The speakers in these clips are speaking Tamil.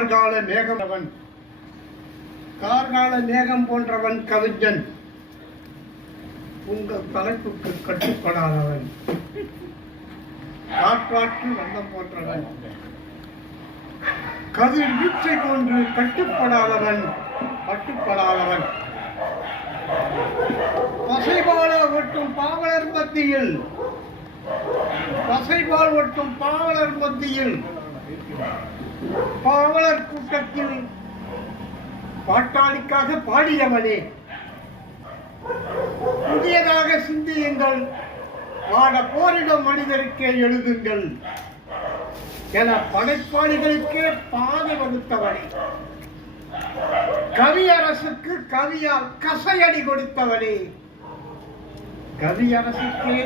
கார்கால மேகமவன் கார்கால மேகம் போன்றவன் கவிஞன். உங்கள் தலைப்புக்கு கட்டுப்படாதவன். காற்றாற்று வண்ணம் போன்றவன். கதிர் வீச்சை போன்று கட்டுப்படாதவன். கட்டுப்படாதவன். பசைபால ஒட்டும் பாவலர் மத்தியில். பசைபால் ஒட்டும் பாவலர் மத்தியில். பாவலர் கூட்டத்தில் பாட்டாளிக்காக பாடியவனே புதியதாக சிந்தியுங்கள். பாட போரிடும் மனிதருக்கே எழுதுங்கள். என படைப்பாளிகளுக்கே பாதை வகுத்தவனே கவியரசுக்கு கவியால் கசையடி கொடுத்தவனே கவியரசுக்கு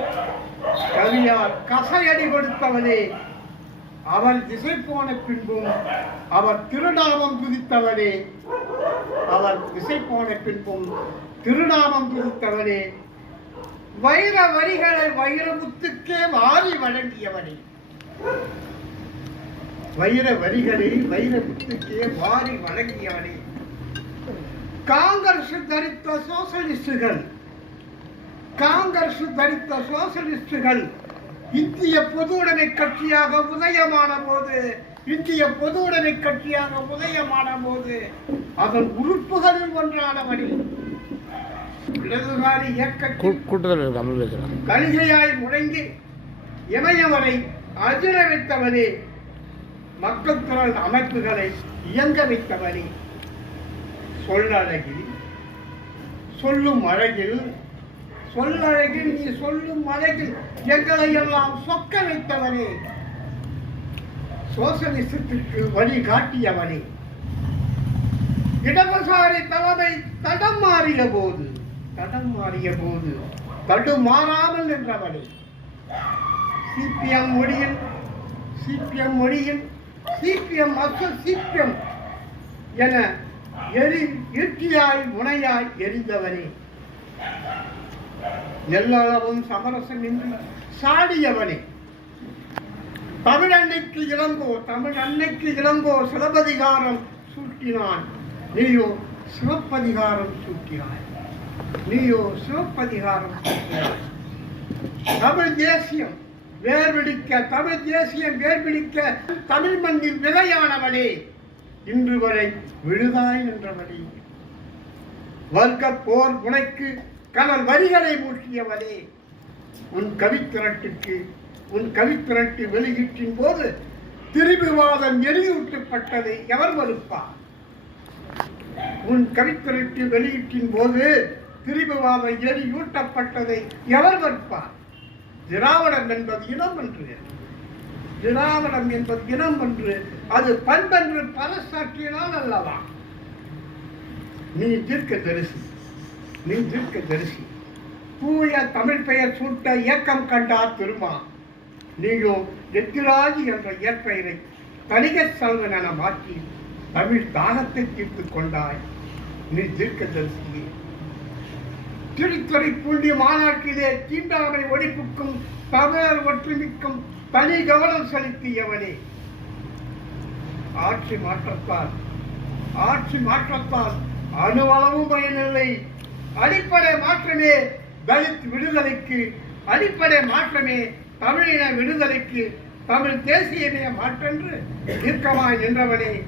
கவியால் கசையடி கொடுத்தவனே அவர் திசை போன பின்பும் அவர் திருநாமம் துதித்தவளே. அவர் திசை போன பின்பும் திருநாமம் துதித்தவளே. வைர வரிகளை வைரமுத்துக்கே வாரி வழங்கியவனே வைர வரிகளை வைரமுத்துக்கே வாரி வழங்கியவனே காங்கிரஸ் தரித்த சோசலிஸ்டுகள். காங்கிரஸ் தரித்த சோசலிஸ்டுகள். இந்திய பொதுவுடைமை கட்சியாக உதயமான போது இந்திய பொதுவுடைமை கட்சியாக உதயமான போது அதன் உறுப்புகளில் ஒன்றானவனே இடதுசாரி இயக்கத்தில் கலிகையாய் முழங்கி இமயவரை அதிர வைத்தவனே மக்கள் திரள் அமைப்புகளை இயங்க வைத்தவனே. சொல்லழகில் சொல்லும் அழகில் சொல்லழகில் நீ சொல்லும் அழகில் எங்களை எல்லாம் சொக்க வைத்தவனே சோசலிசத்திற்கு வழி காட்டியவனே. இடதுசாரி தலைமை தடம் மாறிய போது தடம் மாறிய போது தடுமாறாமல் நின்றவனே. சிபிஎம் மொழியில் சிபிஎம் மொழியில் சிபிஎம் அசல் சிபிஎம் என எரி இயற்கையாய் முனையாய் எரிந்தவனே. எல்லளவும் சமரசமின்றி சாடியவனே. தமிழ் அன்னைக்கு இளங்கோ தமிழ் அன்னைக்கு இளங்கோ சிலப்பதிகாரம் சூட்டினான். நீயோ சிவப்பதிகாரம் சூட்டினாய். நீயோ சிவப்பதிகாரம் தமிழ் தேசியம் வேர்விடிக்க தமிழ் தேசியம் வேர்பிடிக்க தமிழ் மண்ணில் விலையானவனே இன்று வரை விழுதாய் என்றவனே வர்க்க போர் முனைக்கு கலர் வரிகளை மூட்டியவனே உன் கவித்திரட்டுக்கு உன் கவித்திரட்டு வெளியீட்டின் போது திருவிவாதம் எரியூட்டப்பட்டதை எவர் மறுப்பார்? உன் கவித்திரட்டு வெளியீட்டின் போது திருவிவாதம் எரியூட்டப்பட்டதை எவர் மறுப்பார்? திராவிடம் என்பது இனம் என்று. திராவிடம் என்பது இனம் என்று. அது பண்பென்று பரசாற்றினால் அல்லவா? நீ தீர்க்க தரிசி. நீ தீர்க்க தரிசி. தூய தமிழ் பெயர் சூட்ட இயக்கம் கண்டார் திருமா நீயோ எத்திராஜி என்ற இயற்பெயரை தனிக சல்வன் என மாற்றி தமிழ் தாகத்தை தீர்த்து கொண்டாய். நீ தீர்க்க தரிசியே. திருத்துறை பூண்டி மாநாட்டிலே தீண்டாமை ஒழிப்புக்கும் தமிழர் ஒற்றுமைக்கும் தனி கவனம் செலுத்தியவனே. ஆட்சி மாற்றத்தால் ஆட்சி மாற்றத்தால் அணுவளவும் பயனில்லை. அடிப்படை மாற்றமே தலித் விடுதலைக்கு அடிப்படை மாற்றமே தமிழின விடுதலைக்கு தமிழ் தேசியமே மாற்றென்று தீர்க்கமாய் நின்றவனே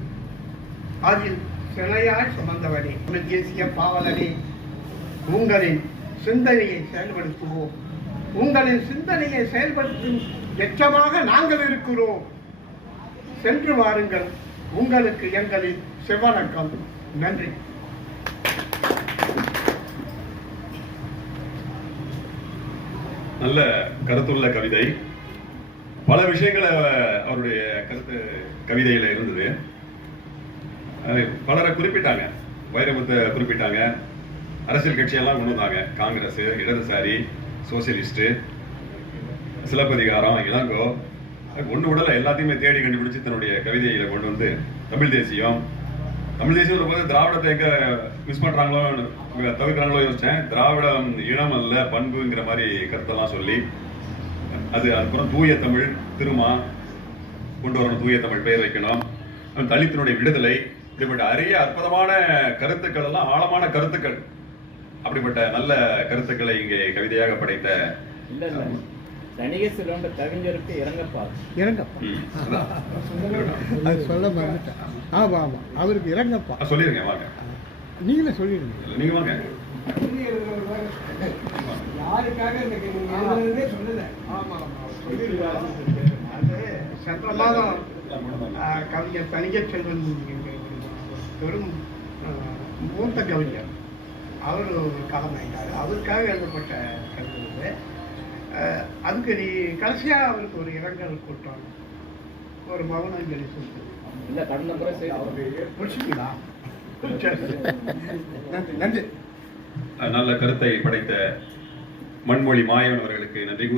அதில் சிலையாய் சுமந்தவனே. தமிழ் தேசிய பாவலனே. உங்களின் சிந்தனையை செயல்படுத்துவோம். உங்களின் சிந்தனையை செயல்படுத்தும் எச்சமாக நாங்கள் இருக்கிறோம். சென்று வாருங்கள். உங்களுக்கு எங்களின் சிவனக்கம் நன்றி. நல்ல கருத்துள்ள கவிதை. பல விஷயங்களை அவருடைய கருத்து கவிதையில் இருந்தது. பலரை குறிப்பிட்டாங்க. வைரமுத்தை குறிப்பிட்டாங்க. அரசியல் கட்சியெல்லாம் கொண்டு வந்தாங்க. காங்கிரஸ் இடதுசாரி சோசியலிஸ்ட்டு சிலப்பதிகாரம் இளங்கோ. ஒன்று உடலை எல்லாத்தையுமே தேடி கண்டுபிடிச்சு தன்னுடைய கவிதையில் கொண்டு வந்து தமிழ் தேசியம் தமிழ் தேசியம் போது திராவிடத்தை எங்க மிஸ் பண்றாங்களோ தவிர்க்கிறாங்களோ யோசிச்சேன். திராவிடம் இனம் அல்ல பண்புங்கிற மாதிரி கருத்தெல்லாம் சொல்லி அது அதுக்கப்புறம் தூய தமிழ் திருமா கொண்டு வரணும் தூய தமிழ் பெயர் வைக்கணும். தலித்தினுடைய விடுதலை இப்படிப்பட்ட அரிய அற்புதமான கருத்துக்கள் எல்லாம் ஆழமான கருத்துக்கள். அப்படிப்பட்ட நல்ல கருத்துக்களை இங்கே கவிதையாக படைத்த தணிக செல்வன்ற கவிஞருக்கு இறங்கப்பார் இறங்கப்பா. அதான். அது சொல்ல மறந்துட்டேன். ஆமாம் ஆமாம் அவருக்கு இறங்கப்பா. சொல்லிருங்க வாங்க. நீங்களே சொல்லிடுங்க. இல்ல, நீங்க வாங்க. யாருக்காக எழுதுனதே சொல்லல. ஆமா ஆமா. சொல்லிடுவாரு. அது சென்ற மாதம் கவிஞர் தனிகை செல்வன் பெரும் மூத்த கவிஞர். அவர் ஒரு காலமாயிட்டார் அவருக்காக எழுதப்பட்ட கவிதை அதுக்கு நீ கடைசியா அவருக்கு ஒரு இரங்கல் கூட்டம் ஒரு மௌனஞ்சலி சொல்லுது இல்ல கடந்த முறை செய்து முடிச்சுங்களா. நன்றி நன்றி. நல்ல கருத்தை படைத்த மண்மொழி மாயவன் அவர்களுக்கு நன்றி கூறி